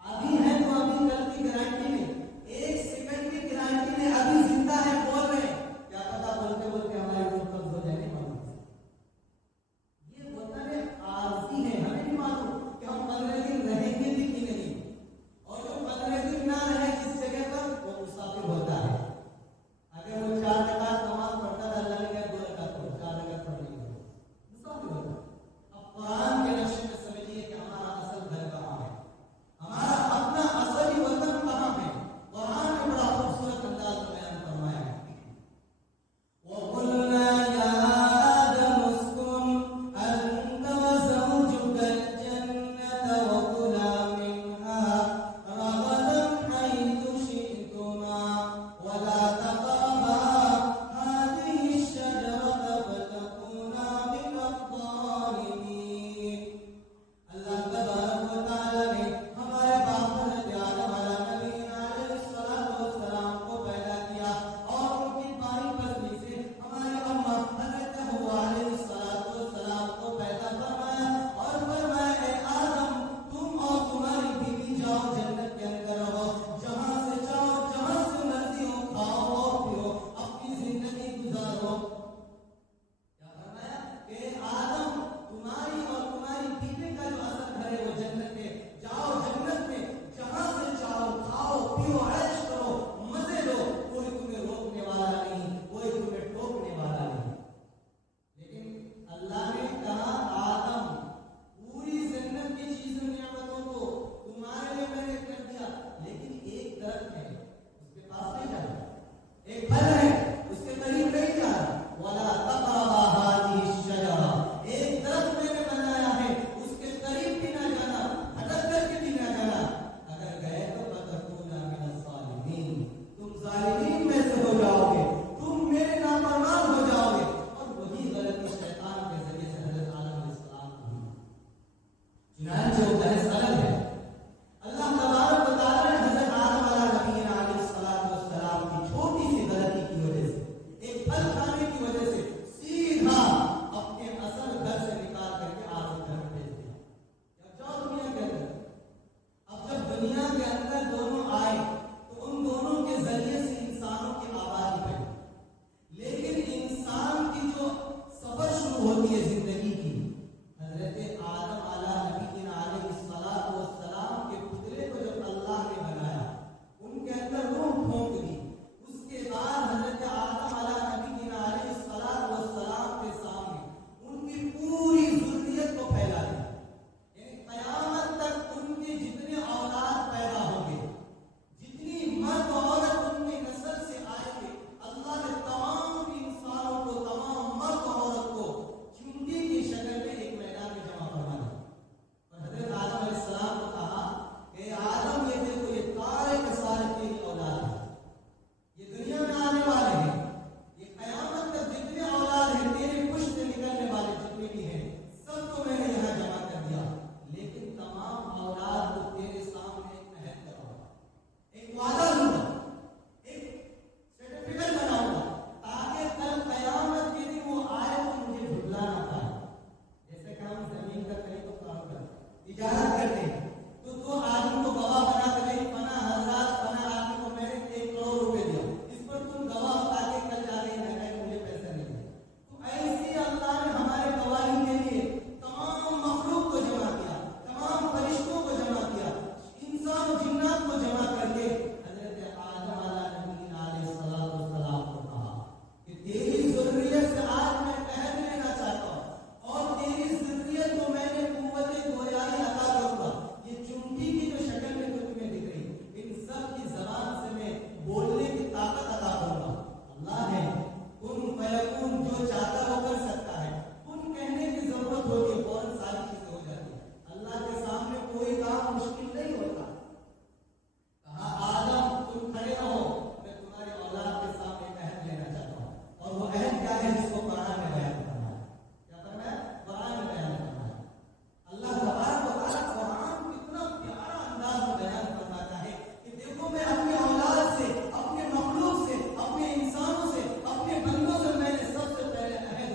ابھی ہیں تو ابھی کل کی گارنٹی نہیں، ایک سیکنڈ کی گارنٹی نہیں، ابھی زندہ ہے بول رہے تیری ضروریت سے آج میں عہد لینا چاہتا ہوں اور تیری ضروریت کو میں نے قوت گویائی عطا کروں گا. یہ چونٹی کی جو شکل میں تو تمہیں دکھ رہی، ان سب کی زبان سے میں بولنے کی طاقت عطا کروں گا. اللہ ہے کن فیکون، جو چاہتا وہ کر سکتا ہے. کن کہنے کی ضرورت ہوتی ہے، فوراً ساری چیزیں ہو جاتی ہیں. اللہ کے سامنے کوئی کام مشکل نہیں ہوتا. کہا آدم تم کھڑے رہو، میں تمہاری اولاد کے سامنے عہد لینا چاہتا ہوں. اور وہ عہد کیا ہے جس کو قرآن میں بیان کرنا ہے. کیا کرنا ہے؟ قرآن میں بیان کرنا ہے. اللہ تبارک و تعالیٰ قرآن کتنا پیارا انداز میں بیان فرماتا ہے کہ دیکھو میں اپنی اولاد سے، اپنے مخلوق سے، اپنے انسانوں سے، اپنے بندوں سے میں نے سب سے پہلے عہد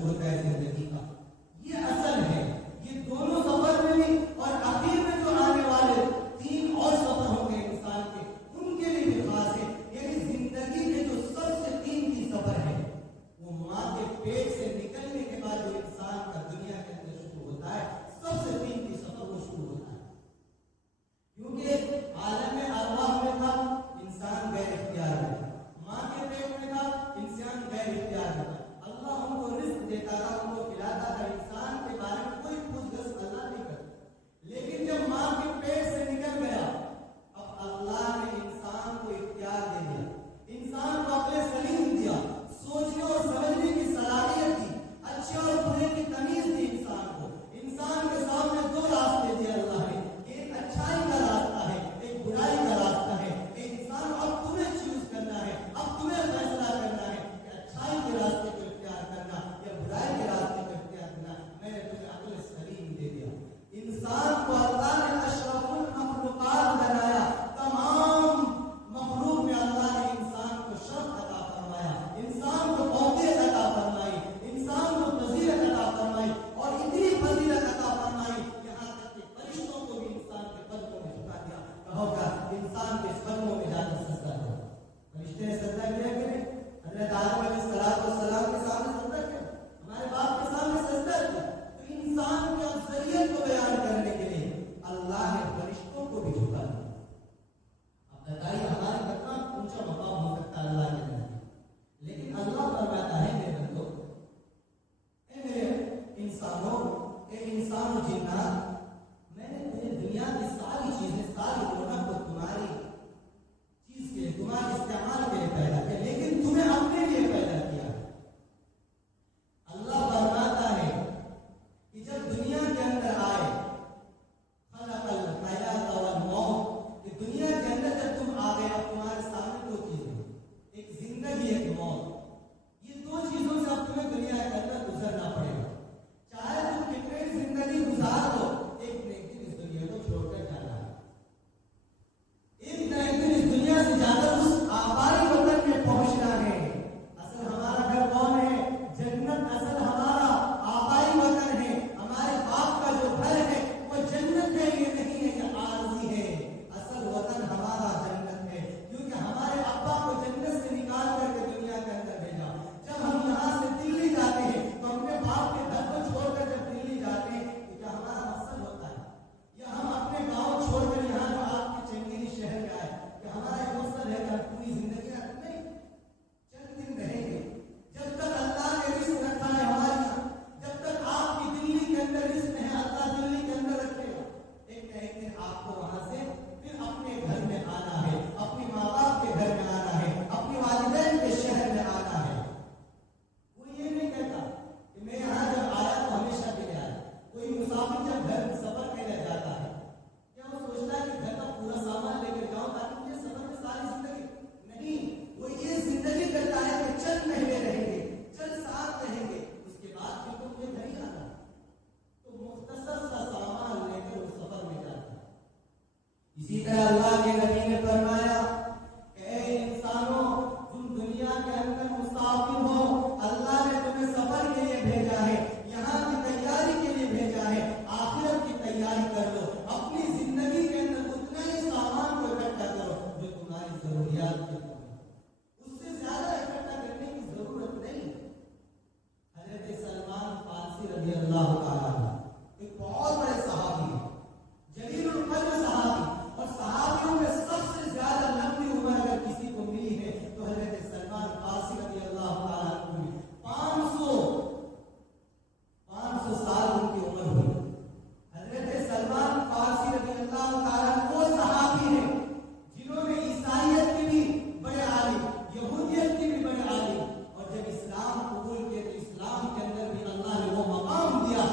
شروع ہوتا ہے زندگی کا. یہ اصل ہے. یہ دونوں سفر میں بھی اور آخر میں جو آنے والے 3 اور سفر ہوں گے انسان کے, ان کے لیے بھی خاص ہے. یعنی زندگی کے جو سب سے قیمتی سفر ہے وہ ماں کے پیٹ سے نکلنے کے بعد جو انسان کا دنیا کے اندر شروع ہوتا ہے, سب سے قیمتی سفر وہ شروع ہوتا ہے. کیونکہ عالم ارواح میں تھا انسان غیر اختیار میں تھا, ماں کے پیٹ میں تھا انسان غیر اختیار میں تھا. اللہ ان کو رزق دیتا تھا, ان کو کھلاتا تھا, انسان کے بارے میں کوئی پوچھ گچھ اللہ نہیں کرتا. لیکن جب ماں کے پیٹ سے نکل گیا, اب اللہ نے انسان کو اختیار دے دیا, انسان کو عقل سلیم دیا, سوچنے اور سمجھنے کی صلاحیت دی, اچھے اور برے کی تمیز دی انسان کو. انسان کے سامنے 2 راستے دیے اللہ نے, ایک اچھائی کا راستہ ہے, ایک برائی کا راستہ ہے. انسان اب تمہیں چوز کرنا ہے, اب تمہیں فیصلہ کرنا ہے کہ اچھائی کے راستے کو اختیار کرنا یا برائی کے راستے کو اختیار کرنا. میں نے تمہیں عقل سلیم دے دیا. انسان کو اللہ نے اشرف المخلوقات بنایا, تمام مخلوق میں اللہ نے انسان کو شرف عطا فرمایا, انسان کو فوقیت عطا فرمائی, انسان کو فضیلت عطا فرمائی, اور اتنی فضیلت عطا فرمائی یہاں تک کہ فرشتوں کو بھی انسان کے قدموں میں جھکا دیا. کہو گا انسان کے قدموں میں جا کر سجدہ کرو. فرشتے نے سجدہ کیا کہ نہیں؟ حضرت آدم علیہ السلام کے سامنے سجدہ کیا, ہمارے باپ کے سامنے سجدہ کیا. تو انسان کی افضلیت کو بیان کرنے کے لیے اللہ نے فرشتوں کو بھی جھکا دیا. اب بتائیے ہمارا کتنا اونچا مقام ہو سکتا ہے اللہ کے نزدیک, لیکن اللہ فرماتا ہے میرے بندو, اے میرے انسانوں, اے انسان و جنات, میں نے تمہیں دنیا کی ساری چیزیں, ساری رونق کو تمہاری چیز کے, تمہارے استعمال کے لیے پیدا کیا, لیکن تمہیں اپنے لیے پیدا کیا. اللہ فرماتا ہے کہ جب دنیا کے اندر آئے, خلق الحیات والموت, کہ دنیا کے اندر جب تم آ گئے, اب تمہارے سامنے 2 چیزیں, ایک زندگی ایک موت. یہ 2 چیزوں سے اب تمہیں دنیا کے اندر گزرنا پڑے گا. چاہے تم کتنی زندگی گزار دو, ایک نہ ایک دن اس دنیا کو چھوڑ کر جانا ہے. ایک نہ ایک دن اس دنیا سے جا کر اس آبائی وطن میں پہنچنا ہے. اصل ہمارا گھر کون ہے؟ جنت. اصل ہمارا آبائی وطن ہے, ہمارے باپ کا جو گھر ہے وہ جنت ہے, یہ نہیں ہے, یہ عارضی ہے. اصل وطن ہمارا جنت ہے, کیونکہ ہمارے ابا کو جنت سے نکال کر کے دنیا کے اندر بھیجا. جب ہم یہاں سے دلی جاتے ہیں تو اپنے باپ کے گھر کو چھوڑ کر جب دلی جاتے ہیں تو کیا ہمارا مقصد ہوتا ہے, یا ہم اپنے گاؤں چھوڑ کر یہاں جو آپ کے چنگیری شہر میں آئے, کہ ہمارا ایک مقصد ہے کہ پوری زندگی نہیں, چند دن رہیں گے. جب تک اللہ نے رزق رکھا ہے ہمارے یہاں, جب تک آپ کی دلی کے اندر رزق ہے, اللہ دلی کے اندر رکھے گا. ایک نہ ایک دن آپ کو وہاں سے پھر اپنے گھر میں آنا ہے, اپنی ماں باپ کے گھر میں آنا ہے, اپنی والدین کے شہر میں آنا ہے. کوئی یہ نہیں کہتا کہ میں یہاں جب آیا تو ہمیشہ کے لیے آیا. کوئی مسافر جب گھر سفر کے لیے جاتا ہے, کیا وہ سوچتا ہے کہ گھر کا پورا سامان لے کر جاؤں تاکہ مجھے سفر میں ساری زندگی نہیں, وہ یہ زندگی کرتا ہے کہ چند مہینے رہیں گے, چند سال رہیں گے, اس کے بعد پھر تو مجھے گھر ہی آنا. تو مختصر سا سامان لے کر وہ سفر میں جاتا ہے. اسی طرح اللہ کے نبی نے فرمایا کہ اے انسانوں, تم دنیا کے اندر مسافر ہو, اللہ نے تمہیں سفر کے لیے بھیجا ہے, یہاں کی تیاری کے لیے بھیجا ہے. آخرت کی تیاری کر لو, اپنی زندگی کے اندر اتنا ہی سامان کو اکٹھا کرو جو تمہاری ضروریات کے لیے, اس سے زیادہ اکٹھا کرنے کی ضرورت نہیں. حضرت سلمان فارسی رضی اللہ تعالیٰ ایک بہت بڑے صحابی ہیں, جلیل القدر صحابی, اور صحابیوں میں سب سے زیادہ لمبی عمر اگر کسی کو ملی ہے تو حضرت سلمان فارسی رضی اللہ تعالیٰ عنہ, 500 سال ان کی عمر ہوئی. حضرت سلمان فارسی رضی اللہ تعالیٰ وہ صحابی ہیں جنہوں نے عیسائیت کے بھی بڑے عالم, یہودیت کے بھی بڑے عالم, اور جب اسلام قبول کیا تو اسلام کے اندر بھی اللہ نے وہ مقام دیا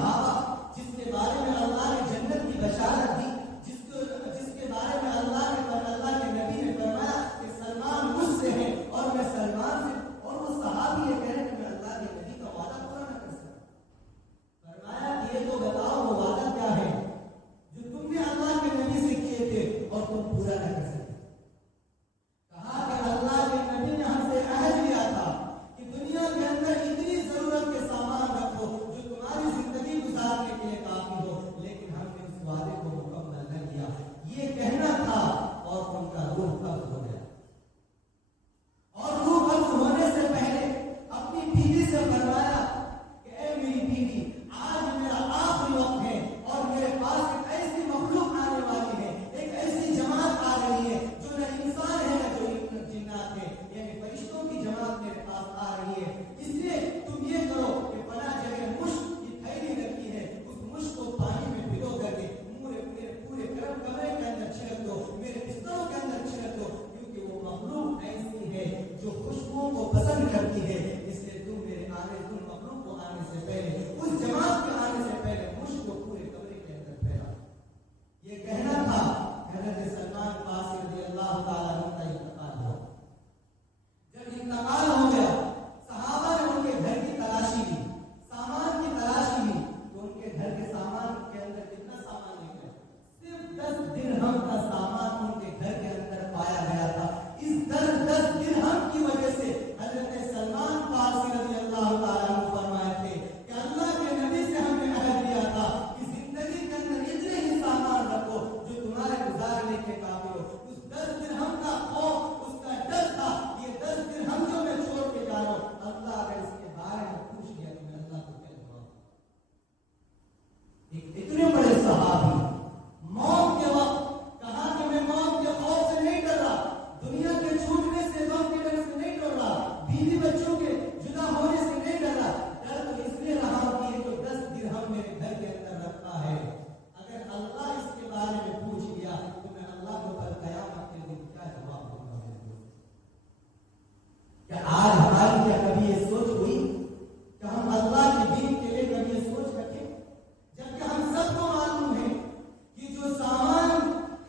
सहाबा जिसके बारे में अल्लाह ने जन्नत की बशारत दी, जिसके बारे में अल्लाह के नबी ने फरमाया कि सलमान मुझसे है और मैं सलमान से, और वो सहाबी ये कह रहे कि मैं अल्लाह के नबी का वादा पूरा न कर सकता। फरमाया कि ये तो बताओ वो वादा क्या है जो तुमने अल्लाह के नबी से किए थे और तुम पूरा न कर सके। कहा कि अल्लाह के नबी ने हमसे अहद लिया था कि दुनिया के अंदर इतनी जरूरत के सामान रखो जो तुम्हारी जिंदगी गुजारने के लिए काफी हो, लेकिन हमने उस वादे को मुकम्मल न किया। ये कहना था और उनका रूह कब्ज हो गया। और रूह कब्ज होने से पहले अपनी बीवी से फरमाया कि ऐ मेरी बीवी, आज मेरा आखिरी वक्त है और मेरे पास एक ऐसी मखलूक आने वाली है, एक ऐसी जमात आ रही है जो न इंसान है न जो जिन्नात है, यानी फरिश्तों की जमात मेरे पास आ रही है। इसलिए तुम ये करो कि बना जगह मुश्क की थैली रखी है, उस मुश्क को पानी में भिगो करके मेरे पूरे गर्म कमरे के अंदर छिड़क दो, मेरे बिस्तरों के अंदर छिड़क दो, क्योंकि वो मखलूक ऐसी है जो खुशबुओं को पसंद करती है। इसलिए तुम मखलूक को आने से पहले, उस जमात के आने से पहले मुश्क को पूरे कमरे के अंदर फैला। ये कहना था। हज़रत सलमान फारसी रज़ियल्लाहु ताला अन्हु का इंतकाल हुआ। जब इंतकाल हो गया, सहाबा ने उनके घर की तलाशी ली, सामान की तलाशी ली, तो उनके घर के सामान के अंदर कितना सामान निकला? सिर्फ 10 दिरहम का सामान उनके घर के अंदर पाया गया था। इस 10 दिरहम की वजह से हज़रत सलमान फारसी रज़ियल्लाहु ताला अन्हु फरमाए थे कि अल्लाह के नबी से हमने अहद लिया था कि जिंदगी के अंदर इतने ही सामान रखो जो तुम्हारे गुजारने के काबिल हो। उस 10 दिरहम का खौफ, उसका डर था, ये 10 दिरहम जो मैं छोड़ के जा रहा हूं, अल्लाह अगर इसके बारे में पूछ लिया तो मैं अल्लाह को क्या जवाब? इतने बड़े सहाबी मौत के वक्त कहा कि मैं मौत के खौफ से नहीं डर रहा, दुनिया के छूटने से, गम के डर से नहीं डर रहा, बीवी बच्चों के जुदा होने से नहीं डर रहा। डर तो इसलिए रहा कि ये जो 10 दिरहम मेरे घर के अंदर रखा है, अगर अल्लाह इसके बारे में पूछ लिया तो मैं अल्लाह को कल क़यामत के दिन क्या जवाब दूंगा? क्या आज हमारी क्या कभी ये सोच हुई कि हम अल्लाह के दीन के लिए कभी ये सोच रखें? जबकि हम सबको मालूम है कि जो सामान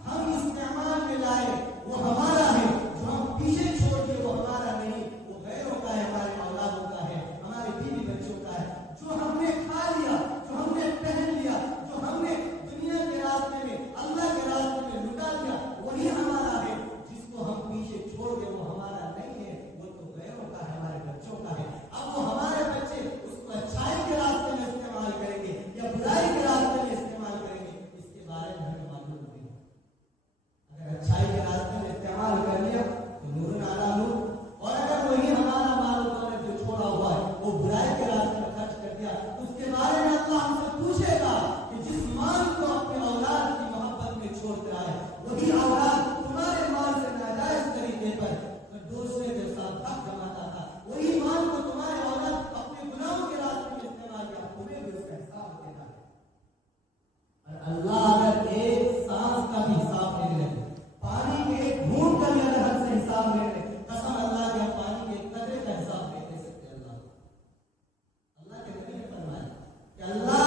हम इस्तेमाल में लाए वो हमारा है, जो हम पीछे छोड़ दिए वो हमारा नहीं, वो गैरों का है, हमारे औलादों का है, हमारे बीवी बच्चों का है। जो हमने खा लिया, जो हमने पहन लिया, जो हमने दुनिया के रास्ते में, अल्लाह के रास्ते में लुटा दिया, वही हमारा है। जिसको हम पीछे छोड़ गए वो हमारा नहीं है, वो तो गैरों का है, हमारे बच्चों का है। अब वो हमारे बच्चे उसको अच्छाई के रास्ते में इस्तेमाल करेंगे या बुराई के रास्ते में इस्तेमाल करेंगे, इसके बारे में हमें मालूम नहीं। अगर अच्छाई के रास्ते में इस्तेमाल कर लिया तो नूर नाला नूर, और अगर वही हमारा माल उन्होंने जो छोड़ा हुआ है वो बुराई के रास्ते में खर्च कर दिया, उसके बारे में अल्लाह हमसे पूछेगा कि जिस माल को अपने औलाद की मोहब्बत में छोड़ कर आए, वही औलाद तुम्हारे माल से नाजायज तरीके पर दूसरे के साथ हक जमाता था, वही माल को तुम्हारे औलाद अपने गुनाहों के रास्ते में इस्तेमाल किया, तुम्हें भी उसका हिसाब देना है। और अल्लाह अगर एक सांस का भी हिसाब लेने लगे, पानी के एक घूंट का भी अगर हमसे हिसाब लेने लगे, कसम अल्लाह के हम पानी के एक कतरे का हिसाब नहीं दे सकते। अल्लाह के नबी ने फरमाया कि अल्लाह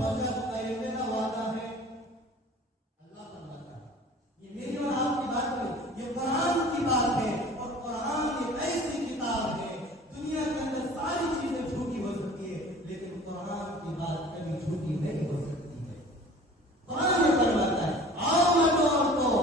पहुंचा दूंगा, ये मेरा वादा है। अल्लाह फरमाता है, ये मेरी और आपकी बात नहीं, ये कुरान की बात है। और कुरान एक ऐसी किताब है, दुनिया के अंदर सारी चीजें झूठी हो सकती है, लेकिन कुरान की बात कभी झूठी नहीं हो सकती है। कुरान ये फरमाता है, आओ मर्दो औरतों,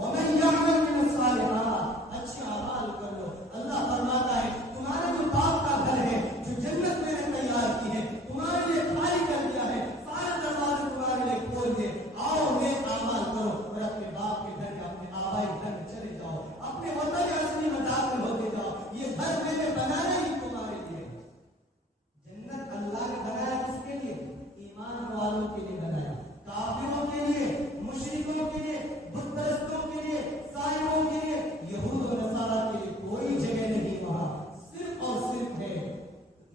वमन यअमल मिन सालिहात, अच्छे अमाल कर लो। अल्लाह फरमाता है, तुम्हारे जो बाप का घर है, जो जन्नत मैंने तैयार की है, तुम्हारे लिए खाली कर दिया है, सारे दरवाजे तुम्हारे लिए खोल दिए, आओ नेक अमाल करो और अपने बाप के घर, अपने आबाई घर में चले जाओ, अपने वतन असली में दाखिल होते जाओ। ये घर मैंने बनाया ही तुम्हारे लिए। जन्नत अल्लाह ने बनाया किसके लिए? ईमान वालों के लिए बनाया, काफिरों के लिए, मुशरिकों के लिए, बुत परस्तों के लिए, साइयों के लिए, यहूद और नसारा के लिए कोई जगह नहीं वहां, सिर्फ और सिर्फ है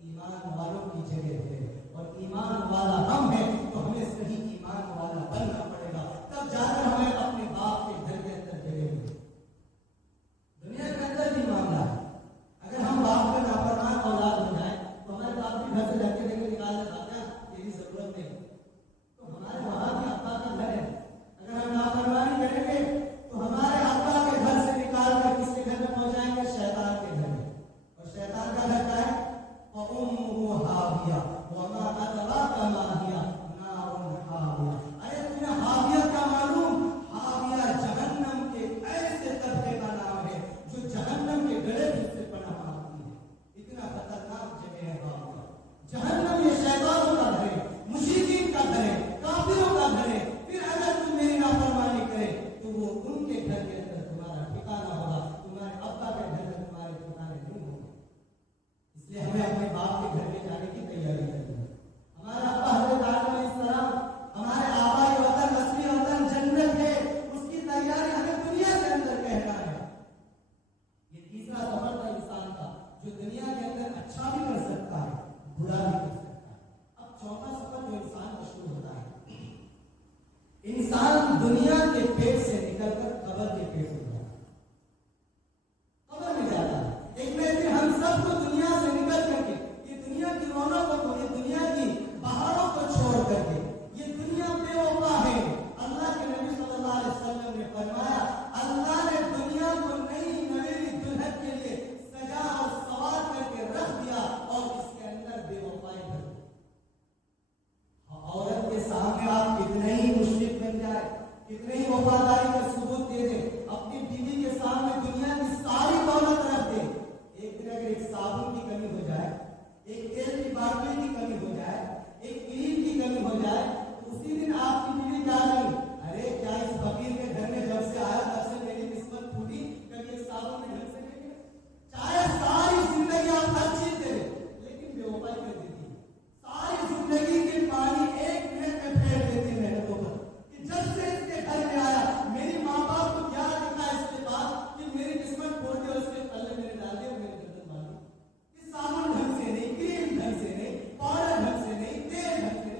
ईमान वालों की जगह है। और ईमान वाला हम हैं, तो हमें सही ईमान वाला बनना पड़ेगा, तब जाकर हमें अपने बाप के घर के अंदर जगह मिलेगी। दुनिया के अंदर भी मामला है, अगर हम बाप का नाफरमान औलाद हो जाए तो हमारे बाप के घर से जाके लेके निकाल देता, यही जरूरत नहीं। तो हमारे वहां के अब्बा का घर है, अगर हम नाफरमानी करेंगे तो हमारे अब्बा के घर से निकाल कर किसके घर में पहुंचाएंगे? शैतान के घर में। और शैतान का घर क्या है? उम्मुहु हाविया वमा अदराका मा हिया नारुन हाविया। अरे तुम्हें हाविया का मालूम? हाविया जहन्नम के ऐसे तबके का नाम है जो जहन्नम के गड़े से पनाह मांगती है। इतना खतरनाक जगह है हाविया। जहन्नम ये शैतानों का घर है, मुशरिकीन का घर है, काफिरों का घर है। फिर अगर तुम मेरी नाफरमानी करे तो वो उनके घर के अंदर तुम्हारा ठिकाना होगा, तुम्हारे अब्बा के घर में तुम्हारे ठिकाने नहीं होंगे। इसलिए हमें अपने बाप के घर में जाने की तैयारी करनी है। हमारा अब्बा हज़रत आदम अलैहिस्सलाम, हमारे आबाई वतन, असली वतन जन्नत है, उसकी तैयारी हमें दुनिया के अंदर कहना है। ये तीसरा सफर था इंसान का, जो दुनिया के अंदर अच्छा भी कर सकता है, बुरा भी कर सकता है। अब चौथा सफर जो इंसान का शुरू होता है, इंसान दुनिया के पेट से निकलकर कब्र के पेट में जाता है। कब्र में जाता है। एक न एक दिन हम सबको दुनिया से निकल करके, ये दुनिया की रौनकों को, ये दुनिया की बहारों को छोड़ करके, ये दुनिया बेवफा है। अल्लाह के नबी सल्लल्लाहु अलैहि वसल्लम ने फरमाया, अल्लाह ने दुनिया को नई नवेली दुल्हन के लिए सजा और सवार करके रख दिया और इसके अंदर बेवफाई भर दी। औरत के सामने आप कितने ही मुश्रिक बन जाए, कितने ही वफादारी का सबूत दे दे, अपनी बीवी के सामने दुनिया की सारी दौलत रख दे, एक दिन अगर एक साबुन की कमी हो जाए, एक तेल की बाटली की कमी हो जाए, एक क्रीम की कमी हो जाए, तो उसी दिन आपकी बीवी क्या करी? अरे क्या इस फकीर के घर में जब से आया तब से मेरी किस्मत फूटी, कभी एक साबुन में ढंग से नहीं गया। चाहे सारी जिंदगी आप हर चीज दे, लेकिन बेवफाई कर देती है। सारी जिंदगी के पानी एक मिनट में फेर देती है मेहनतों पर, कि जब से इसके घर में आया मेरी माँ बाप को क्या दिखा इसके बाद कि मेरी किस्मत फोड़ दी और उसके पल्ले मेरे डाल दिए, मेरी गर्दन मार दी। कि साबुन ढंग से नहीं, क्रीम ढंग से नहीं, पाउडर ढंग से नहीं, तेल ढंग से नहीं,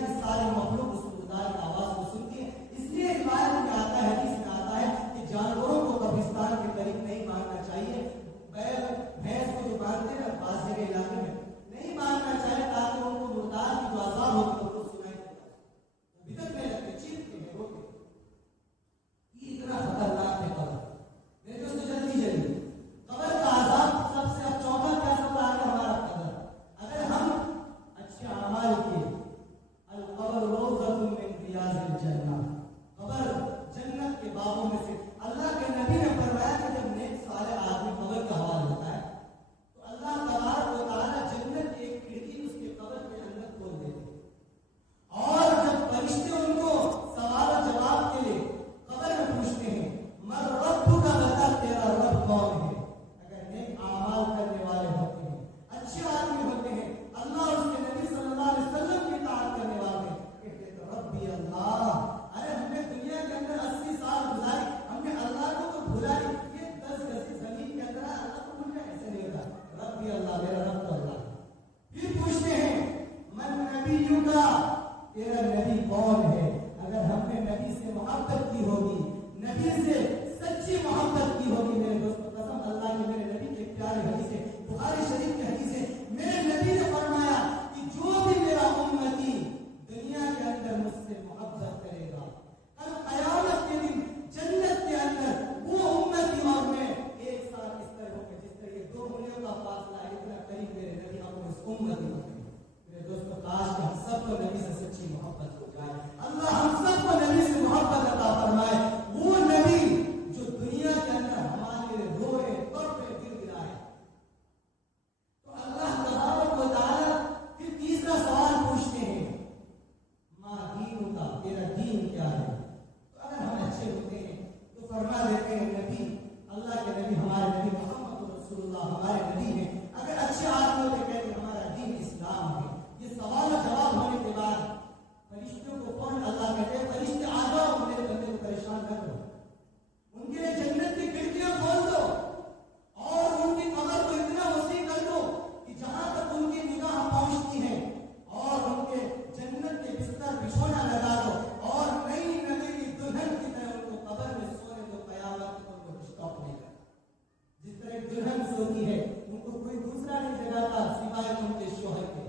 की सारी मखलूक उस मुर्दार की आवाज को सुनती है। इसलिए रिवायत में आता है, हदीस में आता है कि जानवरों को कब्रिस्तान के करीब नहीं बांधना चाहिए। बैल भैंस को जो बांधते हैं पास जगह इलाके में नहीं बांधना चाहिए, ताकि उनको मुर्दार की जो आजाब होती है वो सुनाई देता है। बिदकने लगते, चीखते हैं, रोते। ये इतना खतरनाक है कब्र। मेरे दोस्तों जल्दी जल्दी कब्र का आजाब सबसे अब चौथा क्या सबसे आगे हमारा कब्र। अगर हम अच्छे अमाल किए, अल कब्र रोज़तुम मिन रियाज़िल जन्नह, कब्र जन्नत के बागों में से। अल्लाह के नबी ने फरमाया कि जब नेक सारे आदमी कब्र का हवाला होता है तो अल्लाह तबारक व तआला जन्नत की एक खिड़की उसके कब्र के अंदर खोल देते हैं। और जब फरिश्ते उनको सवाल और जवाब के लिए कब्र में पूछते हैं, मर रब्बुका, बता तेरा रब कौन है। अगर नेक आमाल करने वाले होते हैं, अच्छे आदमी होते हैं, अल्लाह उसके नबी सल्लल्लाहु अलैहि वसल्लम की इताअत करने वाले, कहते तो रब्बी अल्लाह। अरे हमने दुनिया के अंदर 80 साल गुजारे, हमने अल्लाह को तो भुला ली। ये 10 गज जमीन के अंदर अल्लाह को भूल जाए, ऐसे नहीं होता। रब्बी अल्लाह, मेरा रब तो अल्लाह। फिर पूछते हैं मन नबीयुका, तेरा नबी कौन है। अगर हमने नबी से मोहब्बत की होगी, नबी से सच्ची मोहब्बत की होगी, मेरे दोस्तों कसम अल्लाह की, मेरे नबी के प्यारे हदीस है, बुखारी शरीफ की हदीस है, मेरे नबी ने फरमाया कि जो भी मेरा उम्मती दुनिया के अंदर मुझसे मोहब्बत करेगा, कल क़यामत के दिन जन्नत के अंदर वो उम्मती और मैं एक साथ इस तरह होंगे जिस तरह ये दो उंगलियों का फासला है, इतना करीब मेरे नबी हम इस उम्मती होंगे। मेरे दोस्तों काश कि हम सबको नबी से सच्ची मोहब्बत हो जाए। अल्लाह हम सबको नबी से मोहब्बत अता फरमाए। वो नबी जो दुनिया के अंदर हमारे लिए रोए, तड़पे, गिड़गिड़ाए। तो अल्लाह तबारक व तआला फिर तीसरा सवाल पूछते हैं, मा दीनुका, तेरा दीन क्या है। तो अगर हम अच्छे होते हैं तो फरमा देते हैं नबी, अल्लाह के नबी हमारे नबी मोहम्मद रसूलुल्लाह हमारे नबी हैं। अगर अच्छे आदमी होते कहते हमारा दीन इस्लाम है। ये सवाल और जवाब होने के बाद फरिश्तों को कौन अल्लाह कहते हैं, फरिश्ते आ जाओ, मेरे बंदे को परेशान न करो, उनके लिए जन्नत की खिड़कियां खोल दो और उनकी कब्र को इतना वसी कर दो कि जहां तक उनकी निगाह पहुंचती है, और उनके जन्नत के बिस्तर बिछोना लगा दो और नई नबी की दुल्हन की तरह उनको कब्र में सोने दो। कयामत तक उनको डिस्टर्ब नहीं करना। जिस तरह एक दुल्हन सोती है उनको कोई दूसरा नहीं जगाता सिवाय उनके शौहर के,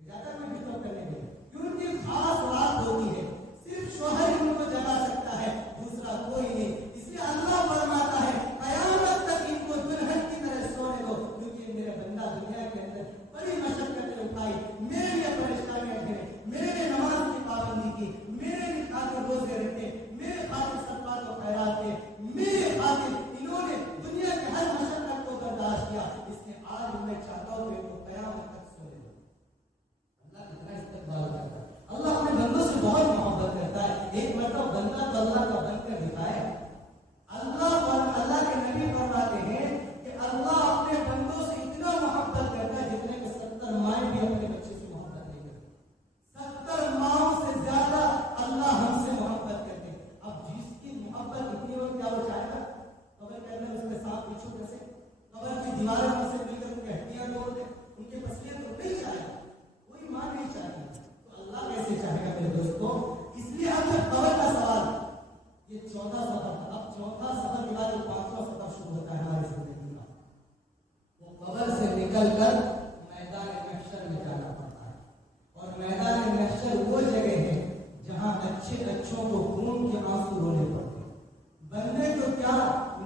ज्यादा कोई डिस्टर्ब करने के लिए, क्योंकि खास रात होती है, सिर्फ शौहर ही उनको जगा सकता है, दूसरा कोई नहीं। इसलिए अल्लाह फरमाता है कयामत तक इनको दुल्हन की तरह सोने दो, क्योंकि मेरे बंदा दुनिया के अंदर बड़ी मशक्कतें उठाई, मेरे लिए परेशानियां झेले, मेरे लिए नमाज की पाबंदी की, मेरे लिए खातिर रोजे रखे, मेरे खातिर सदक़ात और खैरात के, मेरे खातिर इन्होंने दुनिया के हर मशक्कत को बर्दाश्त किया। इसलिए आज मैं चाहता हूँ कि इनको कयामत तक सोने दो। अल्लाह कितना इस्तकबाल करता है, अल्लाह अपने बंदों से बहुत मोहब्बत करता है। एक मतलब बंदा तो अल्लाह का बनकर दिखाए। अल्लाह के नबी फरमाते हैं कि अल्लाह अपने बंदों से इतना मोहब्बत करता है जितने कि 70 माएं भी अपने बच्चे से मोहब्बत नहीं करती। 70 माओं से ज्यादा अल्लाह हमसे मोहब्बत करते हैं। अब जिसकी मोहब्बत इतनी हो, क्या वो चाहेगा कब्र के अंदर उसके साथ पीछू कैसे, कब्र की दीवारों में से मिलकर उनकी हड्डियां तोड़ दे, उनके पसीने तो नहीं चाहेगा, कोई मां नहीं चाहेगी, तो अल्लाह कैसे चाहेगा मेरे दोस्तों। इसलिए अब जब कब्र का सवाल, ये चौथा सफर था, अब चौथा सफर के बाद 5वां सफर शुरू होता है हमारी जिंदगी का। वो कब्र से निकलकर मैदान महशर में जाना पड़ता है, और मैदान महशर वो जगह है जहां अच्छों को खून के आंसू रोने पड़ते हैं। बंदे को क्या,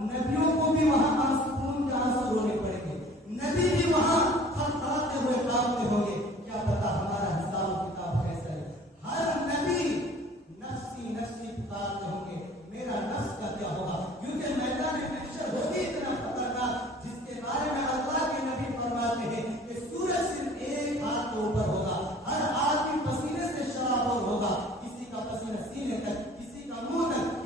नबियों को भी वहां खून के आंसू रोने पड़ेंगे, नबी भी वहां थरथराते हुए कांपते होंगे, क्या पता हमारा हिसाब किताब कैसा है। हर नबी नफ्सी नफ्सी पुकारते होंगे, मेरा नफ्स का क्या होगा, क्योंकि मैदान महशर होगी इतना खतरनाक जिसके बारे में अल्लाह के नबी फरमाते हैं कि सूरज सिर्फ एक हाथ के ऊपर होगा, हर आदमी पसीने से शराबोर होगा, किसी का पसीना सीने तक, किसी का मुंह तक,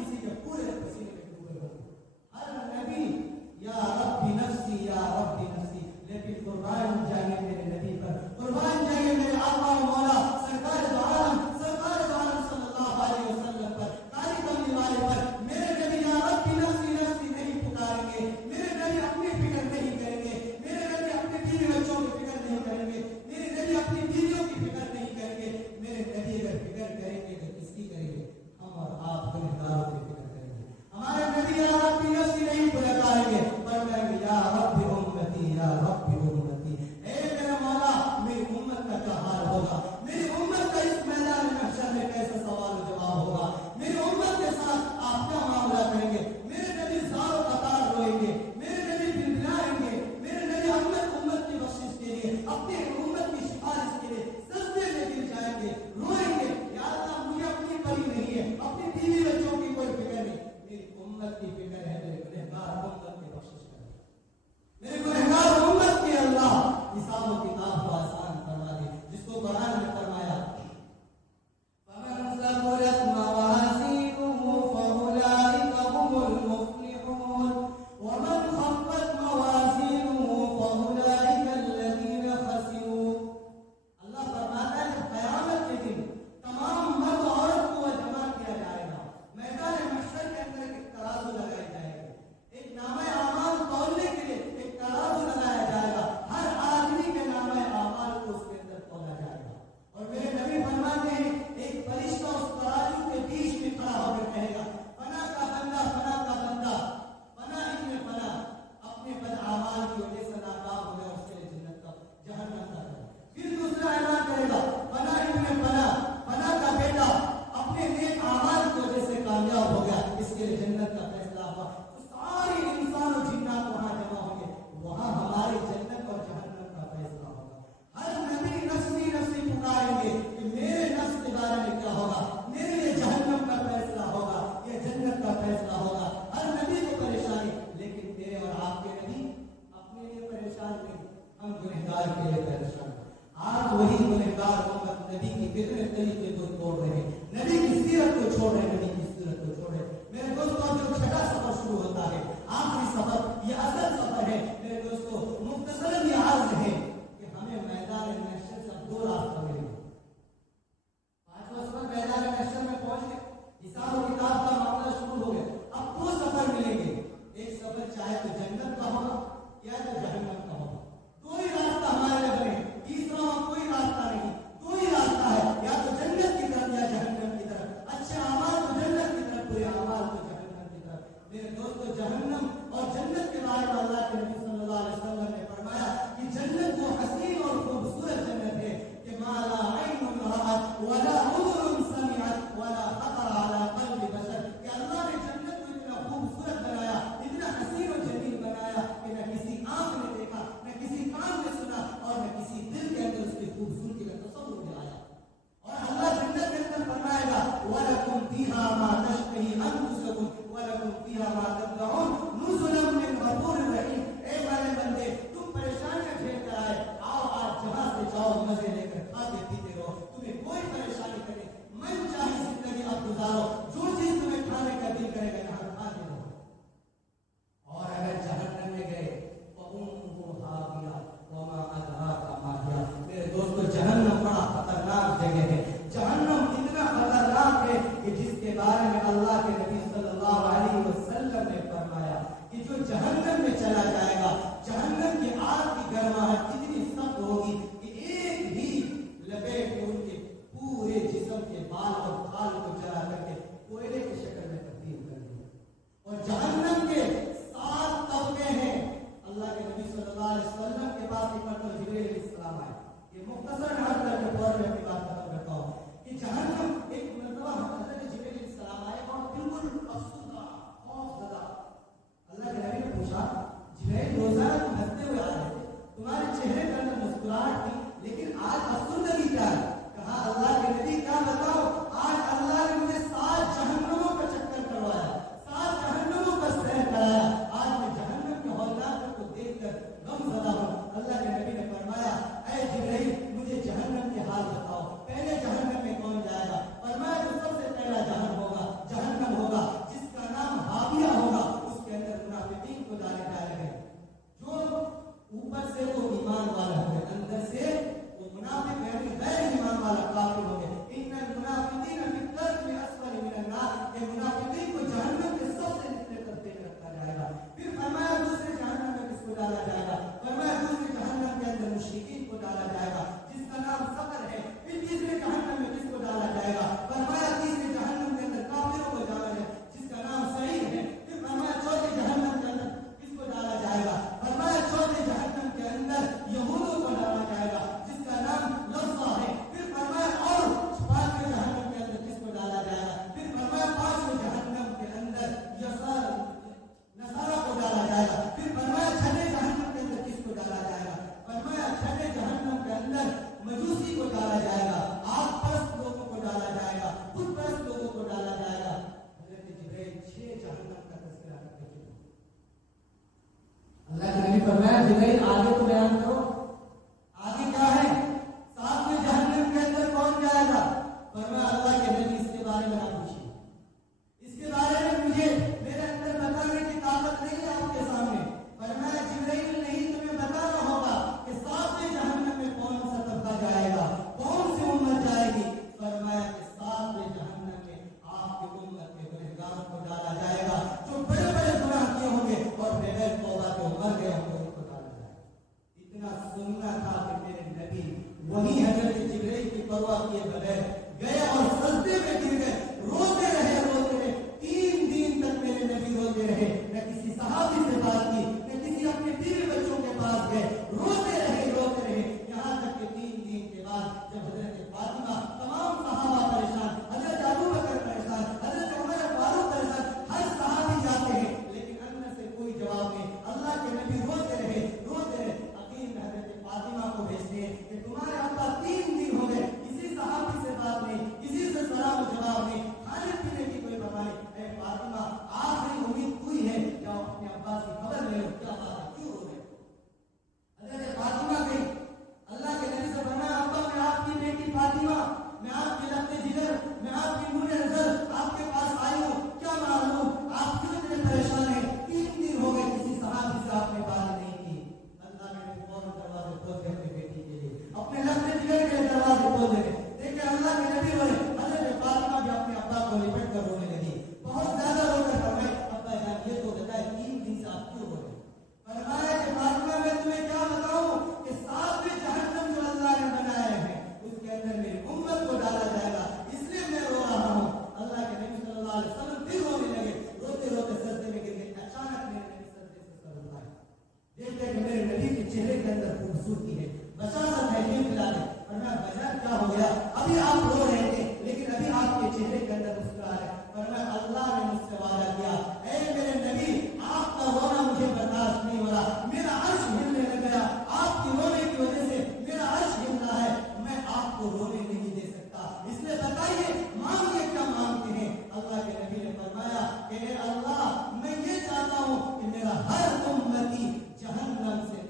या तो जहन्नम का होगा। दो ही रास्ता हमारे लिए बने, तीसरा कोई रास्ता नहीं। दो ही रास्ता है, या तो जन्नत की तरफ या जहन्नम की तरफ। अच्छे अमाल तो जन्नत की तरफ, बुरे अमाल तो जहन्नम की तरफ। मेरे दोस्तों, जहन्नम और जन्नत के बारे में अल्लाह के नबी सल्लल्लाहु अलैहि वसल्लम ने फरमाया कि जन्नत वो हसीन और खूबसूरत जन्नत है कि मा ला ऐनुन रअत वला उज़ुनुन समिअत वला खतर अला क़ल्बि बशर, कि अल्लाह ने जन्नत को इतना खूबसूरत बनाया, इतना हसीन और जमील बनाया कि न किसी आंख ने देखा, न किसी कान ने सुना और न किसी दिल के अंदर उसकी खूबसूरती का तसव्वुर नहीं आया। और अल्लाह जन्नत के अंदर फरमाएगा वलकुम फीहा मा तशतही अनफुसकुम वलकुम फीहा मा तदउन नुज़ुलन मिन गफूरिर रहीम। ए मेरे बंदे, तुम परेशानियां झेल कर आए, आओ आज जहां से जाओ मजे लेकर खाते पीते रहो, तुम्हें कोई परेशानी करे, मन चाहे जिंदगी अब गुजारो, जो चीज तुम्हें खाने का दिल करेगा यहाँ खाते रहो। और अगर जहन्नम में गए फउम्मुहु हाविया वमा अदराका मा हिया। मेरे दोस्तों, जहन्नम बड़ा खतरनाक जगह है। जहन्नम इतना खतरनाक है कि जिसके बारे में अल्लाह के नबी सल्लल्लाहु अलैहि वसल्लम ने फरमाया कि जो जहन्नम में चला जाएगा, जहन्नम की आग की गर्माहट इतनी सख्त होगी कि एक ही लपेट में उनके पूरे जिस्म के बाल और खाल को जला करके कोयले की शक्ल में तब्दील कर देगा। और जहन्नम के 7 तबके हैं। अल्लाह के नबी सल्लल्लाहु अलैहि वसल्लम के पास एक मरतबा जिब्रील अलैहिस्सलाम आए। ये मुख्तसर हद तक के तौर में अपनी बात खत्म करता हूँ कि जहन्नम एक मरतबा हज़रत जिब्रील अलैहिस्सलाम आए और बिल्कुल अफसुदा खौफज़दा। अल्लाह के नबी ने पूछा, जिब्रील रोजाना तुम हंसते हुए आ रहे थे, तुम्हारे चेहरे पर अंदर मुस्कुराहट थी, लेकिन आज अफसुदगी क्या है? कहा अल्लाह के नबी क्या बताओ, आज अल्लाह ने मुझे 7 जहन्नमों का चक्कर करवाया, 7 जहन्नमों का सैर कराया। आज मैं जहन्नम के हौलनाकों को देखकर गमज़दा हूँ। अल्लाह के नबी ने फरमाया, ऐ जिब्रील, मुझे जहन्नम के हाल बताओ, पहले जहन्नम में कौन जाएगा? फरमाया, जो सबसे पहला जहन्नम होगा जिसका नाम हाविया होगा, उसके अंदर मुनाफिकीन को डाले जाएंगे। जो ऊपर से वो ईमान वाला होंगे, अंदर से वो मुनाफिक यानी गैर ईमान वाला काफिर होंगे। इन्नल मुनाफिकीन फी दर्कि अस्फल मिनन नार, ये मुनाफिकीन को जहन्नम के सबसे निचले तबके में रखा जाएगा। फिर फरमाया, दूसरे जहन्नम में किसको डाला जाएगा? फरमाया, दूसरे जहन्नम के अंदर मुशरिकीन को डाला जाएगा जिसका नाम सकर है। फिर तीसरे जहन्नम में किसको डाला जाएगा? फरमाया, तीसरे जहन्नम के अंदर काफिरों को डाला जाएगा जिसका नाम सईद है। फिर फरमाया, चौथे जहन्नम के अंदर किसको डाला जाएगा? फरमाया, चौथे जहन्नम के अंदर यहूदियों को डाला जाएगा जिसका नाम लज़्ज़ा है। फिर फरमाया, और 5वें जहन्नम के अंदर किसको डाला जाएगा? फिर फरमाया, 5वें जहन्नम के अंदर नसारा को डाला जाएगा। फिर फरमाया, 6वें जहन्नम के अंदर किसको डाला जाएगा? फरमाया, 6वें जहन्नम के अंदर मजूसी को डाला जाएगा, आग परस्त लोगों को डाला जाएगा, खुद परस्त लोगों को डाला जाएगा। हज़रत जिब्रील 6 जहन्नम का तज़किरा करके चले। अल्लाह के नबी फरमाया, जिब्रील आगे तो बयान करो, आगे क्या है? 7वें जहन्नम के अंदर कौन जाएगा? फरमाया, अल्लाह के नबी इसके बारे में ना पूछिए, इसके बारे में मुझे मेरे अंदर बताने की ताकत नहीं है आपके सामने। फरमाया, जिब्रील नहीं, तुम्हें बताना होगा कि 7वें जहन्नम में कौन सा तबका जाएगा, कौन सी उम्मत जाएगी? फरमाया कि 7वें जहन्नम में आपकी उम्मत के गुनहगारों को डाला जाएगा, जो बड़े बड़े गुनाह किए होंगे और बगैर तौबा के मर गए होंगे, उनको डाला जाएगा। इतना सुनना था कि मेरे नबी वही हज़रत जिब्रील की परवाह किए बगैर गए और सजदे بتائیے مانگیے کیا مانگتے ہیں؟ اللہ کے نبی نے فرمایا کہ اے اللہ میں یہ چاہتا ہوں کہ میرا ہر امتی جہنم سے